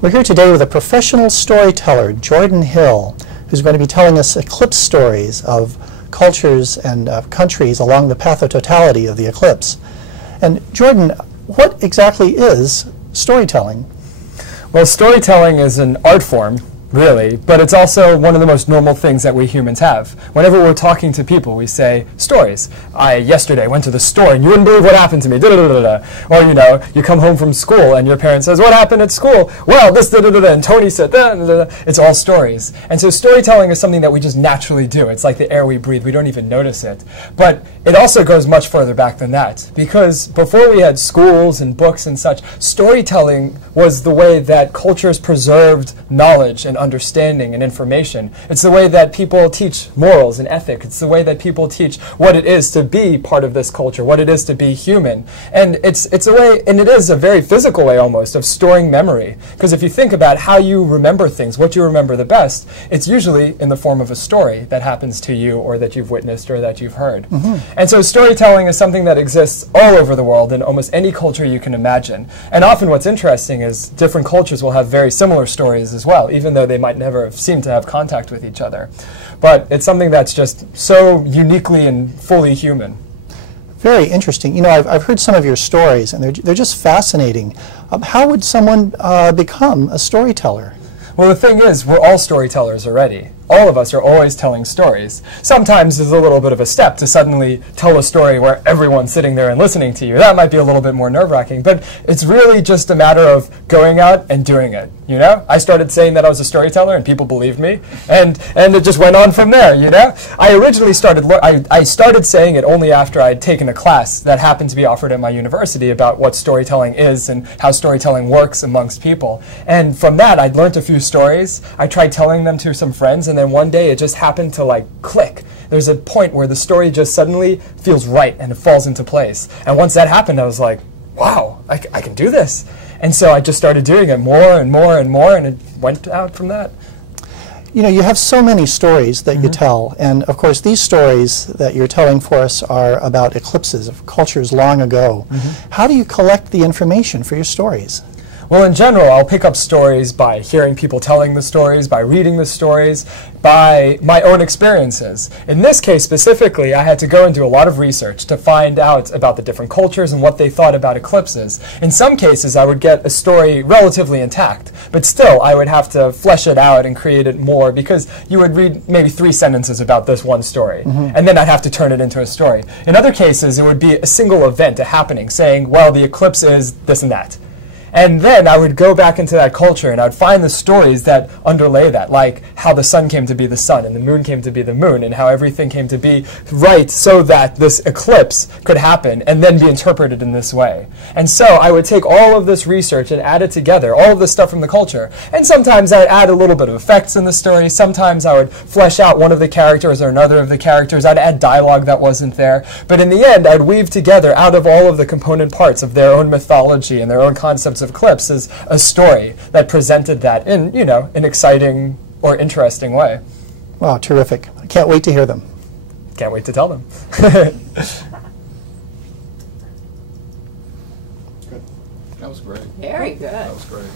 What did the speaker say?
We're here today with a professional storyteller, Jordan Hill, who's going to be telling us eclipse stories of cultures and countries along the path of totality of the eclipse. And Jordan, what exactly is storytelling? Well, storytelling is an art form, really, but it's also one of the most normal things that we humans have. Whenever we're talking to people, we say stories. I yesterday went to the store and you wouldn't believe what happened to me. Da, da, da, da, da. Or you come home from school and your parent says, "What happened at school?" "Well, this da, da, da, da, and Tony said da, da, da, da." It's all stories. And so storytelling is something that we just naturally do. It's like the air we breathe. We don't even notice it. But it also goes much further back than that, because before we had schools and books and such, storytelling was the way that cultures preserved knowledge and understanding and information. It's the way that people teach morals and ethics. It's the way that people teach what it is to be part of this culture, what it is to be human. And it's a way, and it is a very physical way almost, of storing memory. Because if you think about how you remember things, what you remember the best, it's usually in the form of a story that happens to you or that you've witnessed or that you've heard. And so storytelling is something that exists all over the world in almost any culture you can imagine. And often what's interesting is different cultures will have very similar stories as well, even though they might never have seemed to have contact with each other. But it's something that's just so uniquely and fully human. Very interesting. You know, I've heard some of your stories, and they're just fascinating. How would someone become a storyteller? Well, the thing is, we're all storytellers already. All of us are always telling stories. Sometimes there's a little bit of a step to suddenly tell a story where everyone's sitting there and listening to you. That might be a little bit more nerve-wracking, but it's really just a matter of going out and doing it, you know? I started saying that I was a storyteller and people believed me, and it just went on from there, you know? I originally started saying it only after I'd taken a class that happened to be offered at my university about what storytelling is and how storytelling works amongst people. And from that, I'd learned a few stories. I tried telling them to some friends, and then one day it just happened to like click. There's a point where the story just suddenly feels right and it falls into place. And once that happened, I was like, wow, I can do this. And so I just started doing it more and more and more, and it went out from that. You know, you have so many stories that you tell, and of course these stories that you're telling for us are about eclipses of cultures long ago. How do you collect the information for your stories? Well, in general, I'll pick up stories by hearing people telling the stories, by reading the stories, by my own experiences. In this case specifically, I had to go and do a lot of research to find out about the different cultures and what they thought about eclipses. In some cases, I would get a story relatively intact, but still, I would have to flesh it out and create it more, because you would read maybe 3 sentences about this one story, and then I'd have to turn it into a story. In other cases, it would be a single event, a happening, saying, well, the eclipse is this and that. And then I would go back into that culture and I would find the stories that underlay that, like how the sun came to be the sun and the moon came to be the moon, and how everything came to be right so that this eclipse could happen and then be interpreted in this way. And so I would take all of this research and add it together, all of this stuff from the culture. And sometimes I would add a little bit of effects in the story. Sometimes I would flesh out one of the characters or another of the characters. I'd add dialogue that wasn't there. But in the end, I'd weave together out of all of the component parts of their own mythology and their own concepts of eclipse as a story that presented that in, you know, an exciting or interesting way. Wow, terrific. I can't wait to hear them. Can't wait to tell them. Good. That was great. Very good. That was great.